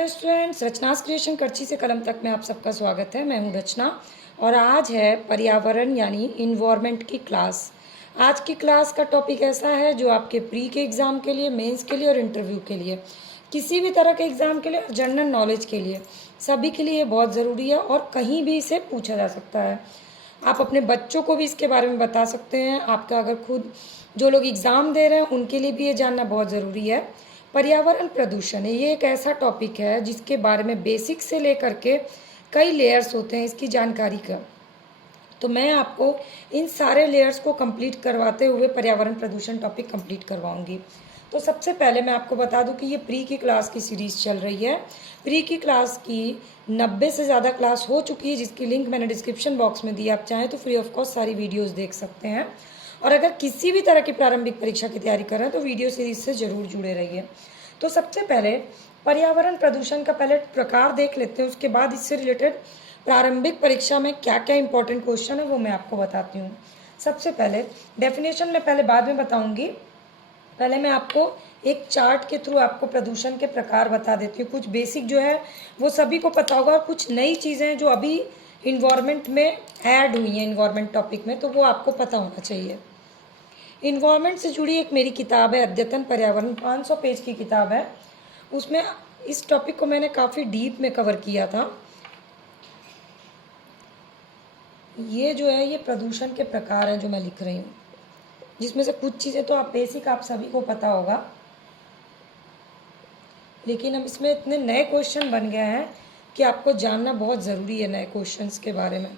Hello students, रचनास creation करची से कलम तक में आप सबका स्वागत है। मैं हूं रचना और आज है पर्यावरण यानी इन्वायरमेंट की क्लास। आज की क्लास का टॉपिक ऐसा है जो आपके प्री के एग्ज़ाम के लिए, मेंस के लिए और इंटरव्यू के लिए, किसी भी तरह के एग्ज़ाम के लिए और जनरल नॉलेज के लिए, सभी के लिए बहुत ज़रूरी है और कहीं भी इसे पूछा जा सकता है। आप अपने बच्चों को भी इसके बारे में बता सकते हैं। आपका अगर खुद जो लोग एग्ज़ाम दे रहे हैं उनके लिए भी ये जानना बहुत ज़रूरी है। पर्यावरण प्रदूषण है, ये एक ऐसा टॉपिक है जिसके बारे में बेसिक से लेकर के कई लेयर्स होते हैं इसकी जानकारी का। तो मैं आपको इन सारे लेयर्स को कंप्लीट करवाते हुए पर्यावरण प्रदूषण टॉपिक कंप्लीट करवाऊंगी। तो सबसे पहले मैं आपको बता दूं कि ये प्री की क्लास की सीरीज़ चल रही है। प्री की क्लास की 90 से ज़्यादा क्लास हो चुकी है, जिसकी लिंक मैंने डिस्क्रिप्शन बॉक्स में दी। आप चाहें तो फ्री ऑफ कॉस्ट सारी वीडियोज़ देख सकते हैं। और अगर किसी भी तरह की प्रारंभिक परीक्षा की तैयारी कर रहे हैं तो वीडियो सीरीज से ज़रूर जुड़े रहिए। तो सबसे पहले पर्यावरण प्रदूषण का पहले प्रकार देख लेते हैं, उसके बाद इससे रिलेटेड प्रारंभिक परीक्षा में क्या क्या इंपॉर्टेंट क्वेश्चन है वो मैं आपको बताती हूँ। सबसे पहले डेफिनेशन में पहले बाद में बताऊँगी, पहले मैं आपको एक चार्ट के थ्रू आपको प्रदूषण के प्रकार बता देती हूँ। कुछ बेसिक जो है वो सभी को पता होगा और कुछ नई चीज़ें हैं जो अभी इन्वायरमेंट में ऐड हुई हैं इन्वायरमेंट टॉपिक में, तो वो आपको पता होना चाहिए। इन्वायरमेंट से जुड़ी एक मेरी किताब है अद्यतन पर्यावरण, 500 पेज की किताब है। उसमें इस टॉपिक को मैंने काफ़ी डीप में कवर किया था। ये जो है ये प्रदूषण के प्रकार हैं जो मैं लिख रही हूँ, जिसमें से कुछ चीज़ें तो आप बेसिक आप सभी को पता होगा, लेकिन अब इसमें इतने नए क्वेश्चन बन गए हैं कि आपको जानना बहुत ज़रूरी है नए क्वेश्चंस के बारे में।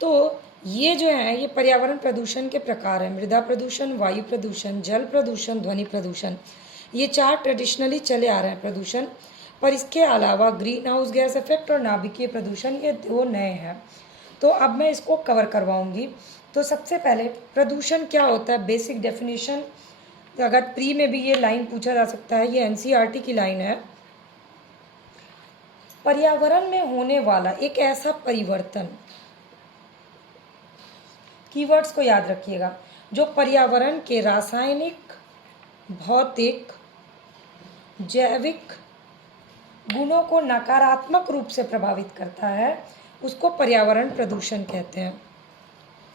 तो ये जो है ये पर्यावरण प्रदूषण के प्रकार हैं। मृदा प्रदूषण, वायु प्रदूषण, जल प्रदूषण, ध्वनि प्रदूषण, ये 4 ट्रेडिशनली चले आ रहे हैं प्रदूषण। पर इसके अलावा ग्रीन हाउस गैस इफेक्ट और नाभिकीय प्रदूषण, ये 2 नए हैं। तो अब मैं इसको कवर करवाऊंगी। तो सबसे पहले प्रदूषण क्या होता है, बेसिक डेफिनेशन। अगर प्री में भी ये लाइन पूछा जा सकता है, ये एनसीईआरटी की लाइन है। पर्यावरण में होने वाला एक ऐसा परिवर्तन, कीवर्ड्स को याद रखिएगा, जो पर्यावरण के रासायनिक, भौतिक, जैविक गुणों को नकारात्मक रूप से प्रभावित करता है, उसको पर्यावरण प्रदूषण कहते हैं।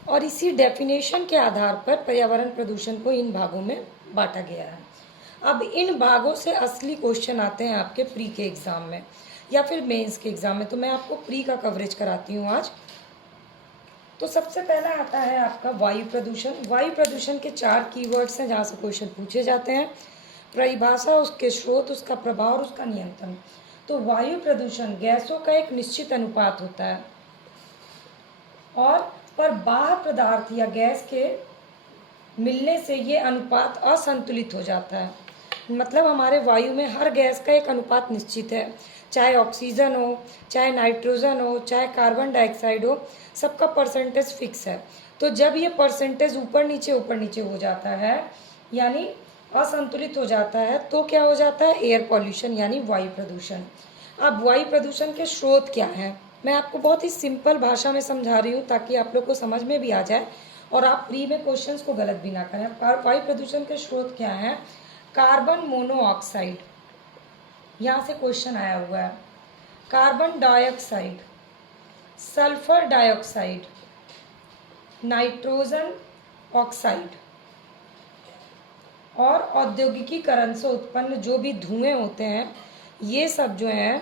और इसी डेफिनेशन के आधार पर पर्यावरण प्रदूषण को इन भागों में बांटा गया है। अब इन भागों से असली क्वेश्चन आते हैं आपके प्री के एग्ज़ाम में या फिर मेंस के एग्ज़ाम में। तो मैं आपको प्री का कवरेज कराती हूँ आज। तो सबसे पहला आता है आपका वायु प्रदूषण। वायु प्रदूषण के 4 कीवर्ड्स हैं जहाँ से क्वेश्चन पूछे जाते हैं। परिभाषा, उसके स्रोत, उसका प्रभाव और उसका नियंत्रण। तो वायु प्रदूषण गैसों का एक निश्चित अनुपात होता है और पर बाह्य पदार्थ या गैस के मिलने से ये अनुपात असंतुलित हो जाता है। मतलब हमारे वायु में हर गैस का एक अनुपात निश्चित है, चाहे ऑक्सीजन हो, चाहे नाइट्रोजन हो, चाहे कार्बन डाइऑक्साइड हो, सबका परसेंटेज फिक्स है। तो जब ये परसेंटेज ऊपर नीचे हो जाता है, यानी असंतुलित हो जाता है, तो क्या हो जाता है, एयर पॉल्यूशन यानी वायु प्रदूषण। अब वायु प्रदूषण के स्रोत क्या हैं, मैं आपको बहुत ही सिंपल भाषा में समझा रही हूँ ताकि आप लोग को समझ में भी आ जाए और आप प्री में क्वेश्चंस को गलत भी ना करें। वायु प्रदूषण के स्रोत क्या हैं, कार्बन मोनोऑक्साइड, यहाँ से क्वेश्चन आया हुआ है, carbon dioxide, sulphur dioxide, nitrogen oxide और औद्योगिकीकरण से उत्पन्न जो भी धुएं होते हैं, ये सब जो हैं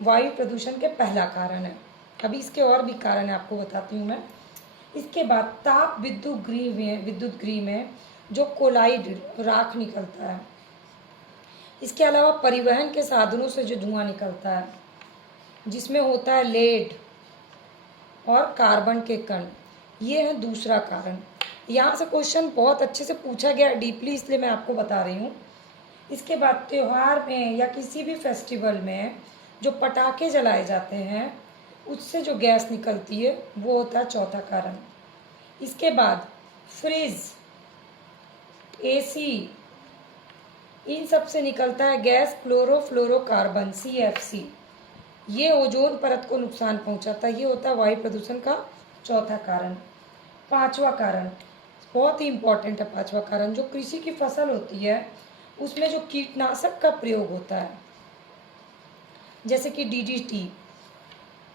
वायु प्रदूषण के पहला कारण है। अभी इसके और भी कारण है, आपको बताती हूँ मैं। इसके बाद ताप विद्युत गृह में जो कोलाइड राख निकलता है। इसके अलावा परिवहन के साधनों से जो धुआं निकलता है, जिसमें होता है लेड और कार्बन के कण, ये है दूसरा कारण। यहाँ से क्वेश्चन बहुत अच्छे से पूछा गया डीपली, इसलिए मैं आपको बता रही हूँ। इसके बाद त्यौहार में या किसी भी फेस्टिवल में जो पटाखे जलाए जाते हैं, उससे जो गैस निकलती है वो होता है चौथा कारण। इसके बाद फ्रिज, एसी, इन सब से निकलता है गैस क्लोरोफ्लोरोकार्बन, CFC। ये ओजोन परत को नुकसान पहुंचाता है, ये होता है वायु प्रदूषण का चौथा कारण। पांचवा कारण बहुत ही इम्पोर्टेंट है। पांचवा कारण, जो कृषि की फसल होती है उसमें जो कीटनाशक का प्रयोग होता है, जैसे कि डीडीटी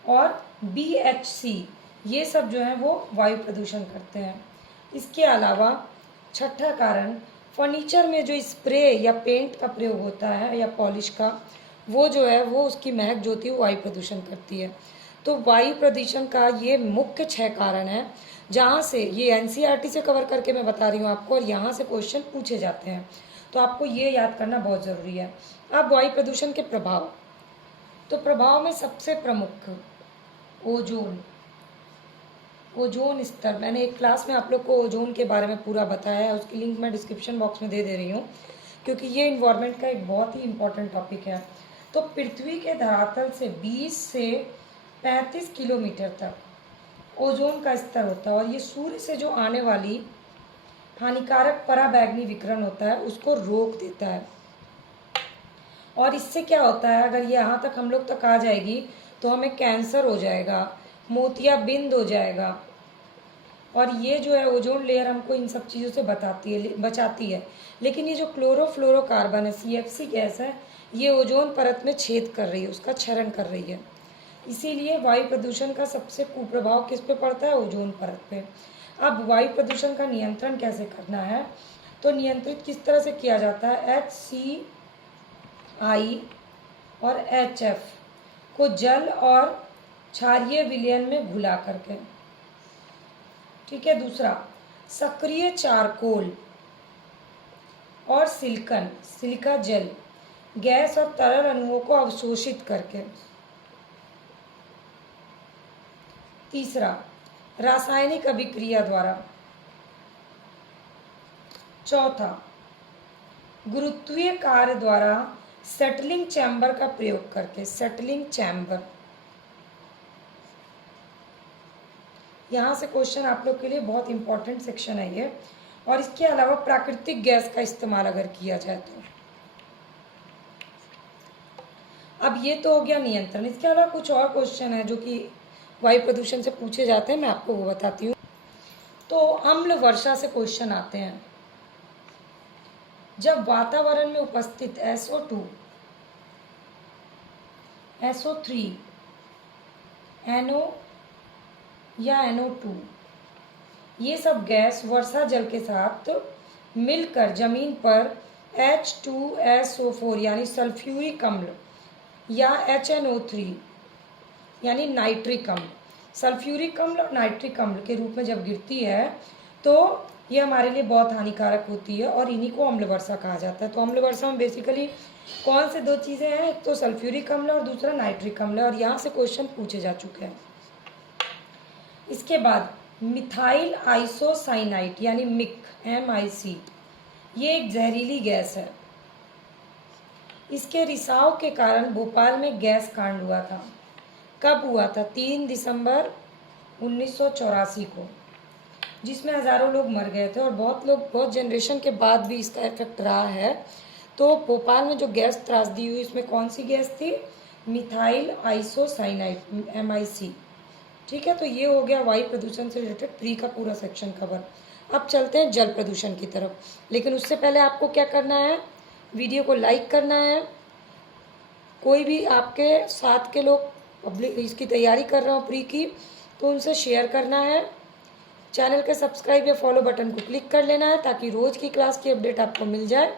और बीएचसी, ये सब जो है वो वायु प्रदूषण करते हैं। इसके अलावा छठा कारण, फर्नीचर में जो स्प्रे या पेंट का प्रयोग होता है या पॉलिश का, वो जो है वो उसकी महक जो होती है वो वायु प्रदूषण करती है। तो वायु प्रदूषण का ये मुख्य 6 कारण है, जहाँ से ये एनसीईआरटी से कवर करके मैं बता रही हूँ आपको, और यहाँ से क्वेश्चन पूछे जाते हैं, तो आपको ये याद करना बहुत ज़रूरी है। अब वायु प्रदूषण के प्रभाव, तो प्रभाव में सबसे प्रमुख ओजोन, ओजोन स्तर। मैंने एक क्लास में आप लोग को ओजोन के बारे में पूरा बताया है, उसकी लिंक मैं डिस्क्रिप्शन बॉक्स में दे रही हूँ, क्योंकि ये इन्वायरमेंट का एक बहुत ही इम्पोर्टेंट टॉपिक है। तो पृथ्वी के धरातल से 20 से 35 किलोमीटर तक ओजोन का स्तर होता है, और ये सूर्य से जो आने वाली हानिकारक पराबैंगनी विकिरण होता है उसको रोक देता है। और इससे क्या होता है, अगर ये यहाँ तक हम लोग तक आ जाएगी तो हमें कैंसर हो जाएगा, मोतियाबिंद हो जाएगा। और ये जो है ओजोन लेयर हमको इन सब चीज़ों से बचाती है। लेकिन ये जो क्लोरोफ्लोरोकार्बन है, सीएफसी गैस है, ये ओजोन परत में छेद कर रही है, उसका क्षरण कर रही है। इसीलिए वायु प्रदूषण का सबसे कुप्रभाव किस पे पड़ता है, ओजोन परत पे। अब वायु प्रदूषण का नियंत्रण कैसे करना है, तो नियंत्रित किस तरह से किया जाता है, HCI और HF को जल और क्षारीय विलयन में घुला करके। ठीक है। दूसरा, सक्रिय चारकोल और सिलिका जल गैस और तरल अणुओं को अवशोषित करके। तीसरा, रासायनिक अभिक्रिया द्वारा। चौथा, गुरुत्वीय कार्य द्वारा सेटलिंग चैम्बर का प्रयोग करके। सेटलिंग चैम्बर, यहाँ से क्वेश्चन आप लोग के लिए बहुत इंपॉर्टेंट सेक्शन है ये। और इसके अलावा प्राकृतिक गैस का इस्तेमाल अगर किया जाए तो। अब ये तो हो गया नियंत्रण। इसके अलावा कुछ और क्वेश्चन है जो कि वायु प्रदूषण से पूछे जाते हैं, मैं आपको वो बताती हूँ। तो अम्ल वर्षा से क्वेश्चन आते हैं। जब वातावरण में उपस्थित SO2, SO3, NO या NO2, ये सब गैस वर्षा जल के साथ मिलकर जमीन पर H2SO4 यानी सल्फ्यूरिक अम्ल या HNO3 यानी नाइट्रिक अम्ल, सल्फ्यूरिक अम्ल और नाइट्रिक अम्ल के रूप में जब गिरती है तो ये हमारे लिए बहुत हानिकारक होती है, और इन्हीं को अम्ल वर्षा कहा जाता है। तो अम्ल वर्षा में बेसिकली कौन से 2 चीज़ें हैं, एक तो सल्फ्यूरिक अम्ल और दूसरा नाइट्रिक अम्ल, और यहाँ से क्वेश्चन पूछे जा चुके हैं। इसके बाद मिथाइल आइसोसाइनाइट यानी MIC, ये एक जहरीली गैस है। इसके रिसाव के कारण भोपाल में गैस कांड हुआ था। कब हुआ था, 3 दिसंबर 1984 को, जिसमें हज़ारों लोग मर गए थे और बहुत जनरेशन के बाद भी इसका इफेक्ट रहा है। तो भोपाल में जो गैस त्रासदी हुई इसमें कौन सी गैस थी, मिथाइल आइसोसाइनाइट MIC। ठीक है। तो ये हो गया वायु प्रदूषण से रिलेटेड प्री का पूरा सेक्शन कवर। अब चलते हैं जल प्रदूषण की तरफ, लेकिन उससे पहले आपको क्या करना है, वीडियो को लाइक करना है। कोई भी आपके साथ के लोग पब्लिक इसकी तैयारी कर रहे हो प्री की, तो उनसे शेयर करना है। चैनल के सब्सक्राइब या फॉलो बटन को क्लिक कर लेना है ताकि रोज़ की क्लास की अपडेट आपको मिल जाए।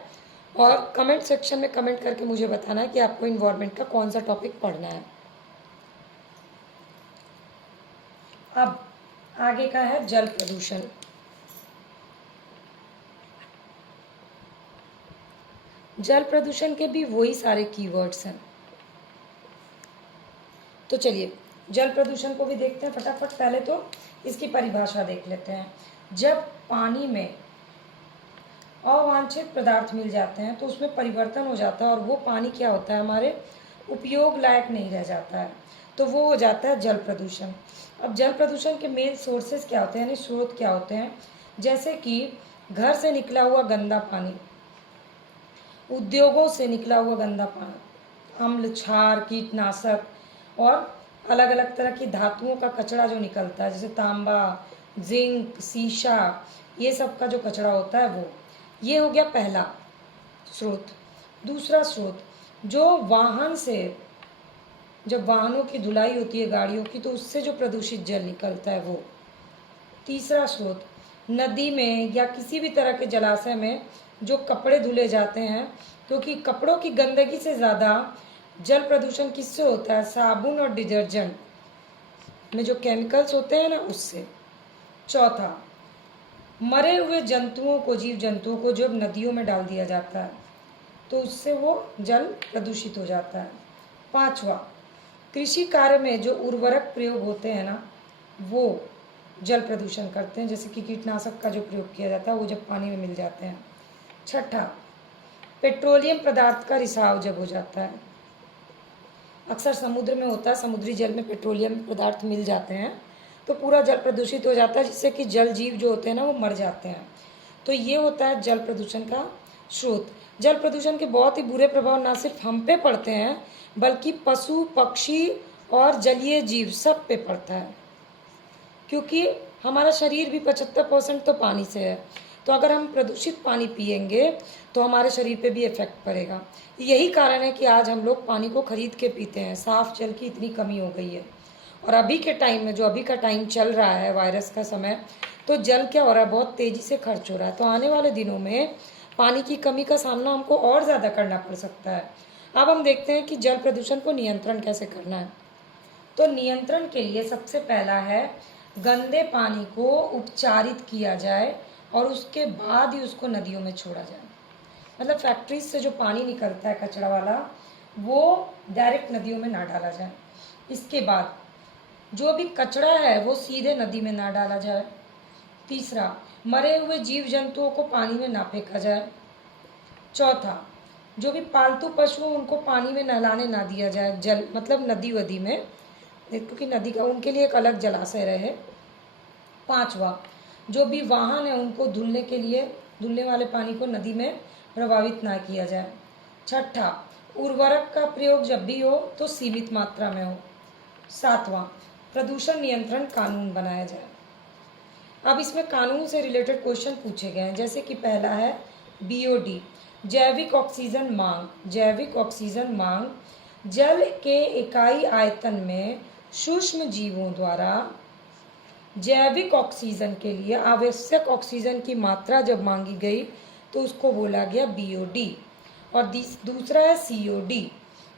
और कमेंट सेक्शन में कमेंट करके मुझे बताना है कि आपको इन्वायरमेंट का कौन सा टॉपिक पढ़ना है। अब आगे का है जल प्रदूषण। जल प्रदूषण के भी वही सारे कीवर्ड्स हैं। तो चलिए जल प्रदूषण को भी देखते हैं फटाफट। पहले तो इसकी परिभाषा देख लेते हैं। जब पानी में अवांछित पदार्थ मिल जाते हैं तो उसमें परिवर्तन हो जाता है और वो पानी क्या होता है, हमारे उपयोग लायक नहीं रह जाता है, तो वो हो जाता है जल प्रदूषण। अब जल प्रदूषण के मेन सोर्सेज क्या होते हैं, यानी स्रोत क्या होते हैं, जैसे कि घर से निकला हुआ गंदा पानी, उद्योगों से निकला हुआ गंदा पानी, अम्ल, क्षार, कीटनाशक और अलग अलग तरह की धातुओं का कचरा जो निकलता है, जैसे तांबा, जिंक, शीशा, ये सब का जो कचरा होता है वो। ये हो गया पहला स्रोत। दूसरा स्रोत, जो वाहन से, जब वाहनों की धुलाई होती है गाड़ियों की, तो उससे जो प्रदूषित जल निकलता है वो। तीसरा स्रोत, नदी में या किसी भी तरह के जलाशय में जो कपड़े धुले जाते हैं, क्योंकि कपड़ों की गंदगी से ज़्यादा जल प्रदूषण किससे होता है? साबुन और डिटर्जेंट में जो केमिकल्स होते हैं ना, उससे। चौथा, मरे हुए जंतुओं को, जीव जंतुओं को जब नदियों में डाल दिया जाता है तो उससे वो जल प्रदूषित हो जाता है। पांचवा, कृषि कार्य में जो उर्वरक प्रयोग होते हैं ना, वो जल प्रदूषण करते हैं, जैसे कि कीटनाशक का जो प्रयोग किया जाता है वो जब पानी में मिल जाते हैं। छठा, पेट्रोलियम पदार्थ का रिसाव जब हो जाता है, अक्सर समुद्र में होता है, समुद्री जल में पेट्रोलियम पदार्थ मिल जाते हैं तो पूरा जल प्रदूषित हो जाता है, जिससे कि जल जीव जो होते हैं ना वो मर जाते हैं। तो ये होता है जल प्रदूषण का स्रोत। जल प्रदूषण के बहुत ही बुरे प्रभाव ना सिर्फ हम पे पड़ते हैं, बल्कि पशु, पक्षी और जलीय जीव सब पे पड़ता है, क्योंकि हमारा शरीर भी 75% तो पानी से है। तो अगर हम प्रदूषित पानी पिएंगे तो हमारे शरीर पे भी इफेक्ट पड़ेगा। यही कारण है कि आज हम लोग पानी को खरीद के पीते हैं, साफ जल की इतनी कमी हो गई है। और अभी के टाइम में, जो अभी का टाइम चल रहा है, वायरस का समय, तो जल क्या हो रहा है, बहुत तेज़ी से खर्च हो रहा है। तो आने वाले दिनों में पानी की कमी का सामना हमको और ज़्यादा करना पड़ सकता है। अब हम देखते हैं कि जल प्रदूषण को नियंत्रण कैसे करना है। तो नियंत्रण के लिए सबसे पहला है, गंदे पानी को उपचारित किया जाए और उसके बाद ही उसको नदियों में छोड़ा जाए। मतलब फैक्ट्रीज से जो पानी निकलता है कचरा वाला, वो डायरेक्ट नदियों में ना डाला जाए। इसके बाद जो भी कचरा है वो सीधे नदी में ना डाला जाए। तीसरा, मरे हुए जीव जंतुओं को पानी में ना फेंका जाए। चौथा, जो भी पालतू पशु उनको पानी में नहलाने ना दिया जाए, जल मतलब नदी वदी में, क्योंकि नदी का उनके लिए एक अलग जलाशय रहे। पांचवा, जो भी वाहन है उनको धुलने के लिए, धुलने वाले पानी को नदी में प्रवाहित ना किया जाए। छठा, उर्वरक का प्रयोग जब भी हो तो सीमित मात्रा में हो। सातवां, प्रदूषण नियंत्रण कानून बनाया जाए। अब इसमें कानून से रिलेटेड क्वेश्चन पूछे गए हैं, जैसे कि पहला है बीओडी, जैविक ऑक्सीजन मांग। जैविक ऑक्सीजन मांग जल के इकाई आयतन में सूक्ष्म जीवों द्वारा जैविक ऑक्सीजन के लिए आवश्यक ऑक्सीजन की मात्रा जब मांगी गई तो उसको बोला गया बीओडी। और दूसरा है सीओडी,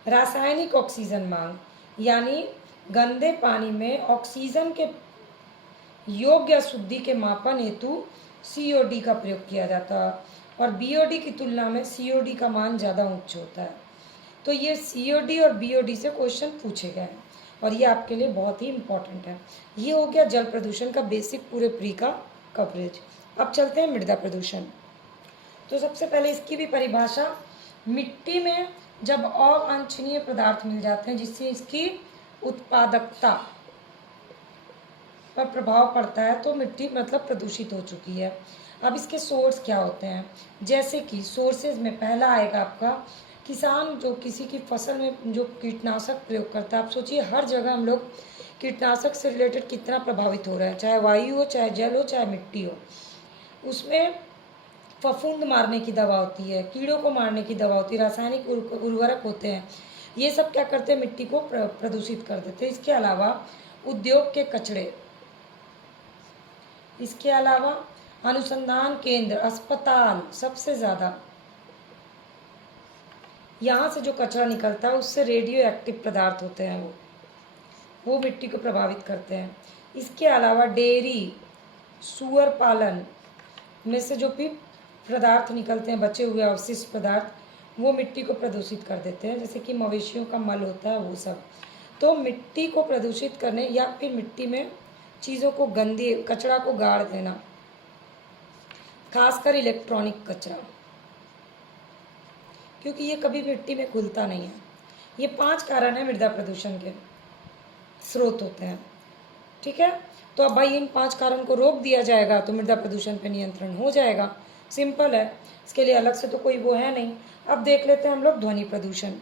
रासायनिक ऑक्सीजन मांग, यानी गंदे पानी में ऑक्सीजन के योग्य शुद्धि के मापन हेतु सीओडी का प्रयोग किया जाता है, और बीओडी की तुलना में सीओडी का मान ज़्यादा उच्च होता है। तो ये सीओडी और बीओडी से क्वेश्चन पूछे गए हैं और ये आपके लिए बहुत ही इम्पोर्टेंट है। ये हो गया जल प्रदूषण का बेसिक पूरे प्री का कवरेज। अब चलते हैं मृदा प्रदूषण। तो सबसे पहले इसकी भी परिभाषा, मिट्टी में जब अवांछनीय पदार्थ मिल जाते हैं जिससे इसकी उत्पादकता पर प्रभाव पड़ता है तो मिट्टी मतलब प्रदूषित हो चुकी है। अब इसके सोर्स क्या होते हैं, जैसे कि सोर्सेज में पहला आएगा आपका किसान, जो किसी की फसल में जो कीटनाशक प्रयोग करता है। आप सोचिए हर जगह हम लोग कीटनाशक से रिलेटेड कितना प्रभावित हो रहा है, चाहे वायु हो, चाहे जल हो, चाहे मिट्टी हो। उसमें फफूंद मारने की दवा होती है, कीड़ों को मारने की दवा होती है, रासायनिक उर्वरक होते हैं। ये सब क्या करते हैं, मिट्टी को प्रदूषित कर देते हैं। इसके अलावा उद्योग के कचरे, इसके अलावा अनुसंधान केंद्र, अस्पताल, सबसे ज़्यादा यहाँ से जो कचरा निकलता है उससे रेडियो एक्टिव पदार्थ होते हैं, वो मिट्टी को प्रभावित करते हैं। इसके अलावा डेयरी, सूअर पालन में से जो भी पदार्थ निकलते हैं, बचे हुए अवशिष्ट पदार्थ, वो मिट्टी को प्रदूषित कर देते हैं, जैसे कि मवेशियों का मल होता है वो सब। तो मिट्टी को प्रदूषित करने या फिर मिट्टी में चीज़ों को गंदी कचरा को गाड़ देना, खासकर इलेक्ट्रॉनिक कचरा, क्योंकि ये कभी मिट्टी में घुलता नहीं है। ये 5 कारण है मृदा प्रदूषण के स्रोत होते हैं। ठीक है, तो अब भाई इन 5 कारण को रोक दिया जाएगा तो मृदा प्रदूषण पे नियंत्रण हो जाएगा। सिंपल है, इसके लिए अलग से तो कोई वो है नहीं। अब देख लेते हैं हम लोग ध्वनि प्रदूषण।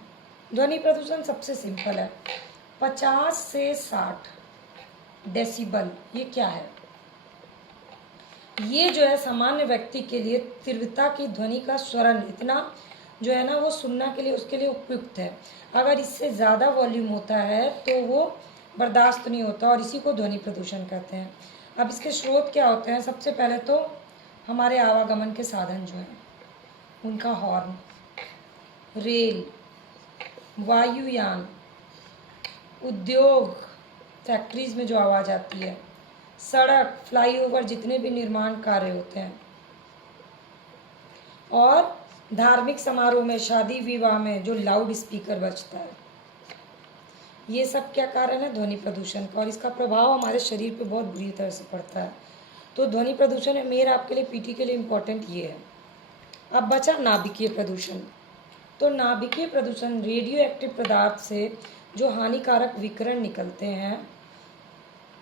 ध्वनि प्रदूषण सबसे सिंपल है, 50 से 60 डेसिबल। ये क्या है, ये जो है सामान्य व्यक्ति के लिए तीव्रता की ध्वनि का स्वरण इतना जो है ना वो सुनना के लिए उसके लिए उपयुक्त है। अगर इससे ज़्यादा वॉल्यूम होता है तो वो बर्दाश्त नहीं होता और इसी को ध्वनि प्रदूषण कहते हैं। अब इसके स्रोत क्या होते हैं? सबसे पहले तो हमारे आवागमन के साधन जो हैं उनका हॉर्न, रेल, वायुयान, उद्योग, फैक्ट्रीज में जो आवाज़ आती है, सड़क, फ्लाईओवर, जितने भी निर्माण कार्य होते हैं, और धार्मिक समारोह में, शादी विवाह में जो लाउड स्पीकर बजता है, ये सब क्या कारण है? ध्वनि प्रदूषण का। और इसका प्रभाव हमारे शरीर पे बहुत बुरी तरह से पड़ता है। तो ध्वनि प्रदूषण है मेरा आपके लिए पीटी के लिए इम्पोर्टेंट ये है। अब बचा नाभिकीय प्रदूषण। तो नाभिकीय प्रदूषण रेडियो एक्टिव पदार्थ से जो हानिकारक विकिरण निकलते हैं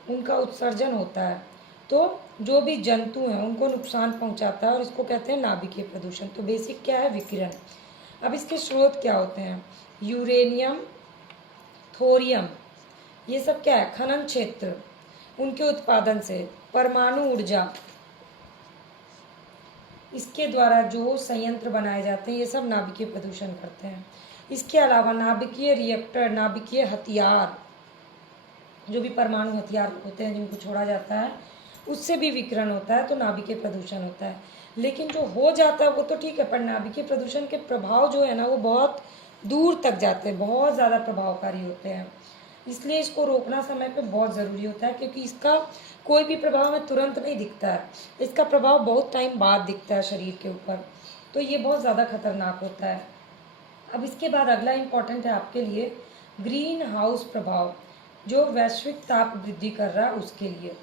उनका उत्सर्जन होता है, तो जो भी जंतु हैं उनको नुकसान पहुंचाता है और इसको कहते हैं नाभिकीय प्रदूषण। तो बेसिक क्या है? विकिरण। अब इसके स्रोत क्या होते हैं? यूरेनियम, थोरियम, ये सब क्या है? खनन क्षेत्र, उनके उत्पादन से, परमाणु ऊर्जा, इसके द्वारा जो संयंत्र बनाए जाते हैं, ये सब नाभिकीय प्रदूषण करते हैं। इसके अलावा नाभिकीय रिएक्टर, नाभिकीय हथियार, जो भी परमाणु हथियार होते हैं जिनको छोड़ा जाता है उससे भी विकिरण होता है, तो नाभिकीय प्रदूषण होता है। लेकिन जो हो जाता है वो तो ठीक है, पर नाभिकीय प्रदूषण के प्रभाव जो है ना वो बहुत दूर तक जाते हैं, बहुत ज़्यादा प्रभावकारी होते हैं। इसलिए इसको रोकना समय पे बहुत ज़रूरी होता है, क्योंकि इसका कोई भी प्रभाव हमें तुरंत नहीं दिखता है, इसका प्रभाव बहुत टाइम बाद दिखता है शरीर के ऊपर। तो ये बहुत ज़्यादा खतरनाक होता है। अब इसके बाद अगला इम्पॉर्टेंट है आपके लिए ग्रीन हाउस प्रभाव, जो वैश्विक ताप वृद्धि कर रहा है उसके लिए।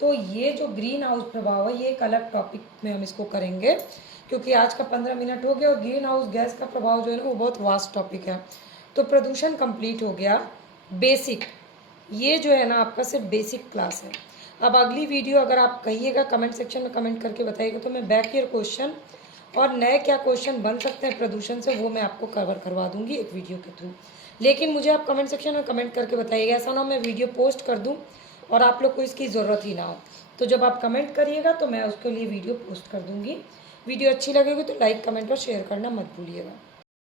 तो ये जो ग्रीन हाउस प्रभाव है ये एक अलग टॉपिक में हम इसको करेंगे, क्योंकि आज का 15 मिनट हो गया और ग्रीन हाउस गैस का प्रभाव जो है ना वो बहुत वास्ट टॉपिक है। तो प्रदूषण कंप्लीट हो गया, बेसिक, ये जो है ना आपका सिर्फ बेसिक क्लास है। अब अगली वीडियो अगर आप कहिएगा, कमेंट सेक्शन में कमेंट करके बताइएगा, तो मैं बैक ईयर क्वेश्चन और नए क्या क्वेश्चन बन सकते हैं प्रदूषण से वो मैं आपको कवर करवा दूंगी एक वीडियो के थ्रू। लेकिन मुझे आप कमेंट सेक्शन में कमेंट करके बताइएगा, ऐसा ना मैं वीडियो पोस्ट कर दूं और आप लोग को इसकी ज़रूरत ही ना हो। तो जब आप कमेंट करिएगा तो मैं उसके लिए वीडियो पोस्ट कर दूंगी। वीडियो अच्छी लगेगी तो लाइक, कमेंट और शेयर करना मत भूलिएगा।